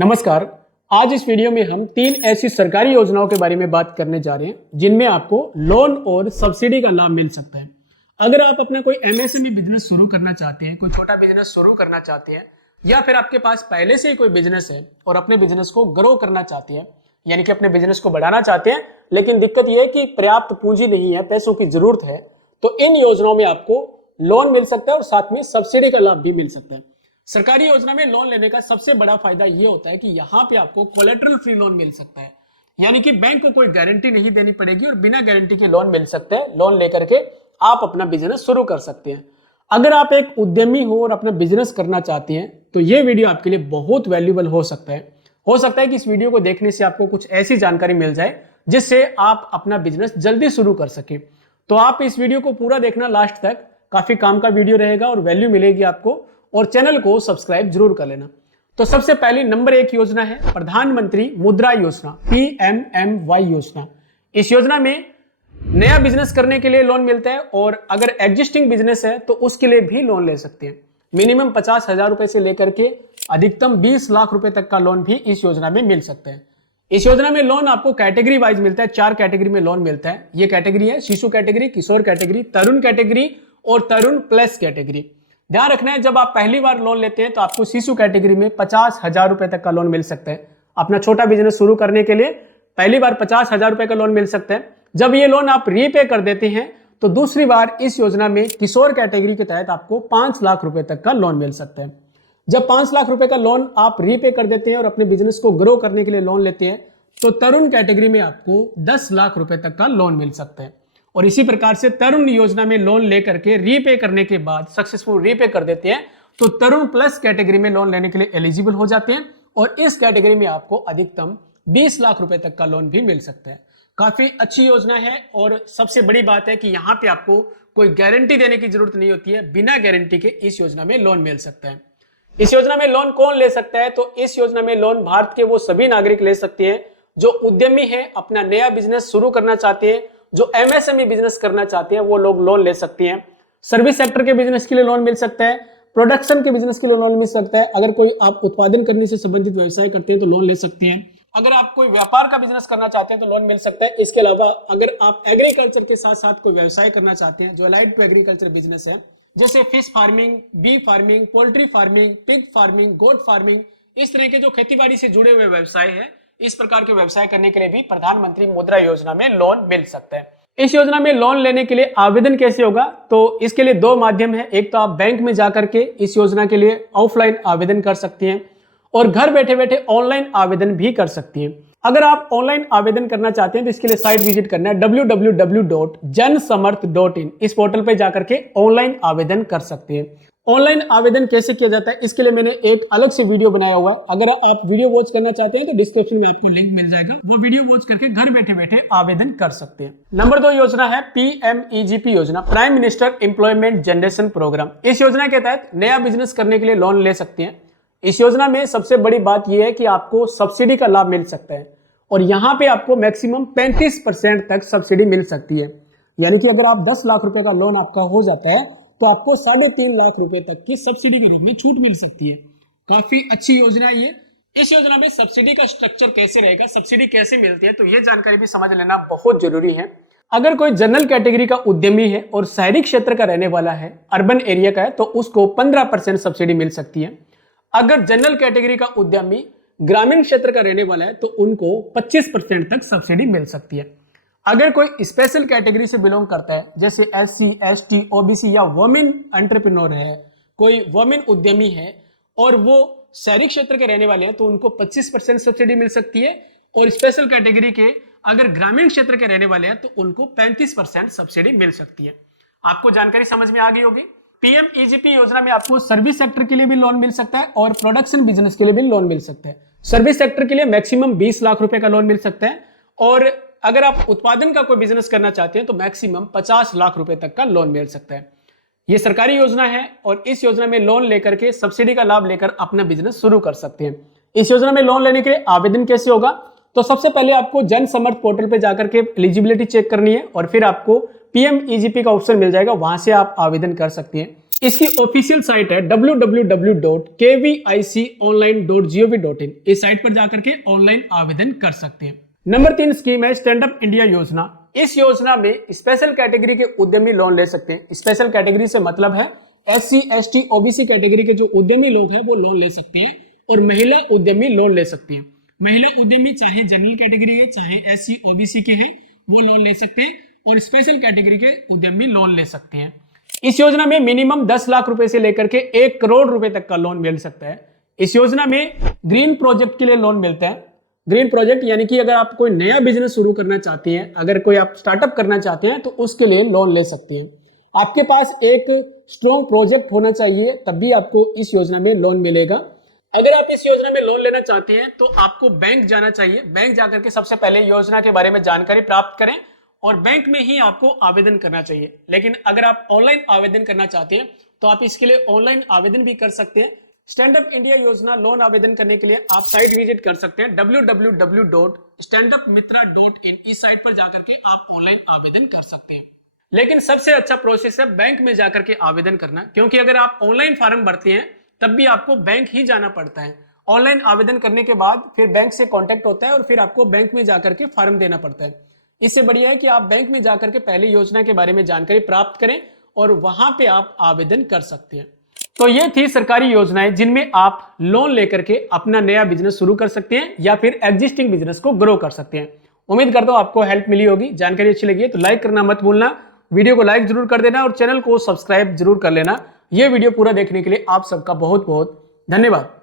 नमस्कार। आज इस वीडियो में हम 3 ऐसी सरकारी योजनाओं के बारे में बात करने जा रहे हैं जिनमें आपको लोन और सब्सिडी का लाभ मिल सकता है। अगर आप अपना कोई एमएसएमई बिजनेस शुरू करना चाहते हैं, कोई छोटा बिजनेस शुरू करना चाहते हैं, या फिर आपके पास पहले से ही कोई बिजनेस है और अपने बिजनेस को ग्रो करना चाहते हैं, यानी कि अपने बिजनेस को बढ़ाना चाहते हैं, लेकिन दिक्कत यह है कि पर्याप्त पूंजी नहीं है, पैसों की जरूरत है, तो इन योजनाओं में आपको लोन मिल सकता है और साथ में सब्सिडी का लाभ भी मिल सकता है। सरकारी योजना में लोन लेने का सबसे बड़ा फायदा यह होता है कि यहां पे आपको कोलेटरल फ्री लोन मिल सकता है, यानी कि बैंक को कोई गारंटी नहीं देनी पड़ेगी और बिना गारंटी के लोन मिल सकते हैं। लोन लेकर के आप अपना बिजनेस शुरू कर सकते हैं। अगर आप एक उद्यमी हो और अपना बिजनेस करना चाहते हैं तो यह वीडियो आपके लिए बहुत वैल्यूएबल हो सकता है। हो सकता है कि इस वीडियो को देखने से आपको कुछ ऐसी जानकारी मिल जाए जिससे आप अपना बिजनेस जल्दी शुरू कर सके। तो आप इस वीडियो को पूरा देखना लास्ट तक, काफी काम का वीडियो रहेगा और वैल्यू मिलेगी आपको, और चैनल को सब्सक्राइब जरूर कर लेना। तो सबसे पहली नंबर 1 योजना है प्रधानमंत्री मुद्रा योजना, PMMY योजना। इस योजना में नया बिजनेस करने के लिए लोन मिलता है और अगर एग्जिस्टिंग बिजनेस है तो उसके लिए भी लोन ले सकते हैं। मिनिमम 50,000 रुपए से लेकर के अधिकतम 20 लाख रुपए तक का लोन भी इस योजना में मिल सकता है। इस योजना में लोन आपको कैटेगरी वाइज मिलता है, 4 कैटेगरी में लोन मिलता है। ये कैटेगरी है शिशु कैटेगरी, किशोर कैटेगरी, तरुण कैटेगरी और तरुण प्लस कैटेगरी। ध्यान रखना है, जब आप पहली बार लोन लेते हैं तो आपको शिशु कैटेगरी में 50,000 रुपए तक का लोन मिल सकता है। अपना छोटा बिजनेस शुरू करने के लिए पहली बार 50,000 रुपए का लोन मिल सकता है। जब ये लोन आप रीपे कर देते हैं तो दूसरी बार इस योजना में किशोर कैटेगरी के तहत आपको 5 लाख रुपए तक का लोन मिल सकता है। जब 5 लाख रुपए का लोन आप रीपे कर देते हैं और अपने बिजनेस को ग्रो करने के लिए लोन लेते हैं तो तरुण कैटेगरी में आपको 10 लाख रुपए तक का लोन मिल सकता है। और इसी प्रकार से तरुण योजना में लोन लेकर के रीपे करने के बाद सक्सेसफुल रीपे कर देते हैं तो तरुण प्लस कैटेगरी में लोन लेने के लिए एलिजिबल हो जाते हैं और इस कैटेगरी में आपको अधिकतम 20 लाख रुपए तक का लोन भी मिल सकता है। काफी अच्छी योजना है और सबसे बड़ी बात है कि यहाँ पे आपको कोई गारंटी देने की जरूरत नहीं होती है, बिना गारंटी के इस योजना में लोन मिल सकता है। इस योजना में लोन कौन ले सकता है? तो इस योजना में लोन भारत के वो सभी नागरिक ले सकते हैं जो उद्यमी है, अपना नया बिजनेस शुरू करना चाहते हैं, जो एमएसएमई बिजनेस करना चाहते हैं वो लोग लोन ले सकते हैं। सर्विस सेक्टर के बिजनेस के लिए लोन मिल सकता है, प्रोडक्शन के बिजनेस के लिए लोन मिल सकता है। अगर कोई आप उत्पादन करने से संबंधित व्यवसाय करते हैं तो लोन ले सकते हैं। अगर आप कोई व्यापार का बिजनेस करना चाहते हैं तो लोन मिल सकता है। इसके अलावा अगर आप एग्रीकल्चर के साथ साथ कोई व्यवसाय करना चाहते हैं जो अलाइड टू एग्रीकल्चर बिजनेस है, जैसे fish farming, bee farming, poultry farming, pig farming, goat farming, इस तरह के जो खेतीबाड़ी से जुड़े हुए व्यवसाय है, इस प्रकार के व्यवसाय करने के लिए भी प्रधानमंत्री मुद्रा योजना में लोन मिल सकता है। इस योजना में लोन लेने के लिए आवेदन कैसे होगा? तो इसके लिए 2 माध्यम है। एक तो आप बैंक में जाकर के इस योजना के लिए ऑफलाइन आवेदन कर सकती हैं और घर बैठे बैठे ऑनलाइन आवेदन भी कर सकती हैं। अगर आप ऑनलाइन आवेदन करना चाहते हैं तो इसके लिए साइट विजिट करना है www.jansamarth.in। इस पोर्टल पे जाकर के ऑनलाइन आवेदन कर सकते हैं। ऑनलाइन आवेदन कैसे किया जाता है इसके लिए मैंने एक अलग से वीडियो बनाया हुआ। अगर आप वीडियो वॉच करना चाहते हैं तो डिस्क्रिप्शन में आपको लिंक मिल जाएगा, वो वीडियो वॉच करके घर बैठे बैठे आवेदन कर सकते हैं। नंबर 2 योजना है PMEGP योजना, prime minister employment generation programme. इस योजना के तहत नया बिजनेस करने के लिए लोन ले सकते हैं। इस योजना में सबसे बड़ी बात यह है कि आपको सब्सिडी का लाभ मिल सकता है और यहाँ पे आपको मैक्सिमम 35% तक सब्सिडी मिल सकती है। यानी कि अगर आप 10 लाख रुपए का लोन आपका हो जाता है तो आपको 3.5 लाख रुपए तक की सब्सिडी के रूप में छूट मिल सकती है। काफी अच्छी योजना है ये। इस योजना में सब्सिडी का स्ट्रक्चर कैसे रहेगा, सब्सिडी कैसे मिलती है, तो ये जानकारी भी समझ लेना बहुत जरूरी है। अगर कोई जनरल कैटेगरी का उद्यमी है और शहरी क्षेत्र का रहने वाला है, अर्बन एरिया का है, तो उसको 15% सब्सिडी मिल सकती है। अगर जनरल कैटेगरी का उद्यमी ग्रामीण क्षेत्र का रहने वाला है तो उनको 25% तक सब्सिडी मिल सकती है। अगर कोई स्पेशल कैटेगरी से बिलोंग करता है, जैसे SC, ST, OBC या वुमेन एंटरप्रेन्योर है, कोई वुमेन उद्यमी है और वो शहरी क्षेत्र के रहने वाले हैं, तो उनको 25% सब्सिडी मिल सकती है। और स्पेशल कैटेगरी के अगर ग्रामीण क्षेत्र के रहने वाले हैं तो उनको 35% सब्सिडी मिल सकती है। आपको जानकारी समझ में आ गई होगी। PMEGP योजना में आपको सर्विस सेक्टर के लिए भी लोन मिल सकता है और प्रोडक्शन बिजनेस के लिए भी लोन मिल सकता है। सर्विस सेक्टर के लिए मैक्सिमम 20 लाख रुपए का लोन मिल सकता है और अगर आप उत्पादन का कोई बिजनेस करना चाहते हैं तो मैक्सिमम 50 लाख रुपए तक का लोन मिल सकता है। यह सरकारी योजना है और इस योजना में लोन लेकर के सब्सिडी का लाभ लेकर अपना बिजनेस शुरू कर सकते हैं। इस योजना में लोन लेने के लिए आवेदन कैसे होगा? तो सबसे पहले आपको जन समर्थ पोर्टल पे जाकर के एलिजिबिलिटी चेक करनी है और फिर आपको PMEGP का ऑप्शन मिल जाएगा, वहां से आप आवेदन कर सकते हैं। इसकी ऑफिशियल साइट है www.kviconline.gov.in। इस साइट पर जाकर के ऑनलाइन आवेदन कर सकते हैं। नंबर 3 स्कीम है स्टैंड अप इंडिया योजना। इस योजना में स्पेशल कैटेगरी के उद्यमी लोन ले सकते हैं। स्पेशल कैटेगरी से मतलब है SC, ST, OBC कैटेगरी के जो उद्यमी लोग हैं वो लोन ले सकते हैं, और महिला उद्यमी लोन ले सकती हैं। महिला उद्यमी चाहे जनरल कैटेगरी है चाहे SC, OBC के हैं वो लोन ले सकते हैं, और स्पेशल कैटेगरी के उद्यमी लोन ले सकते हैं। इस योजना में मिनिमम 10 लाख रुपए से लेकर के 1 करोड़ रुपए तक का लोन मिल सकता है। इस योजना में ग्रीन प्रोजेक्ट के लिए लोन मिलता है। ग्रीन प्रोजेक्ट यानी कि अगर आप कोई नया बिजनेस शुरू करना चाहते हैं, अगर कोई आप स्टार्टअप करना चाहते हैं तो उसके लिए लोन ले सकते हैं। आपके पास एक स्ट्रॉन्ग प्रोजेक्ट होना चाहिए, तब भी आपको इस योजना में लोन मिलेगा। अगर आप इस योजना में लोन लेना चाहते हैं तो आपको बैंक जाना चाहिए। बैंक जाकर के सबसे पहले योजना के बारे में जानकारी प्राप्त करें, और बैंक में ही आपको आवेदन करना चाहिए। लेकिन अगर आप ऑनलाइन आवेदन करना चाहते हैं तो आप इसके लिए ऑनलाइन आवेदन भी कर सकते हैं। स्टैंड अप इंडिया योजना लोन आवेदन करने के लिए आप साइट विजिट कर सकते हैं www.standupmitra.in। इस साइट पर जाकर के आप ऑनलाइन आवेदन कर सकते हैं। लेकिन सबसे अच्छा प्रोसेस है बैंक में जाकर के आवेदन करना, क्योंकि अगर आप ऑनलाइन फॉर्म भरते हैं तब भी आपको बैंक ही जाना पड़ता है। ऑनलाइन आवेदन करने के बाद फिर बैंक से कांटेक्ट होता है और फिर आपको बैंक में जाकर के फॉर्म देना पड़ता है। इससे बढ़िया है कि आप बैंक में जाकर के पहले योजना के बारे में जानकारी प्राप्त करें और वहां पे आप आवेदन कर सकते हैं। तो ये थी सरकारी योजनाएं जिनमें आप लोन लेकर के अपना नया बिजनेस शुरू कर सकते हैं या फिर एग्जिस्टिंग बिजनेस को ग्रो कर सकते हैं। उम्मीद करता हूं आपको हेल्प मिली होगी, जानकारी अच्छी लगी है तो लाइक करना मत भूलना, वीडियो को लाइक जरूर कर देना और चैनल को सब्सक्राइब जरूर कर लेना। यह वीडियो पूरा देखने के लिए आप सबका बहुत बहुत धन्यवाद।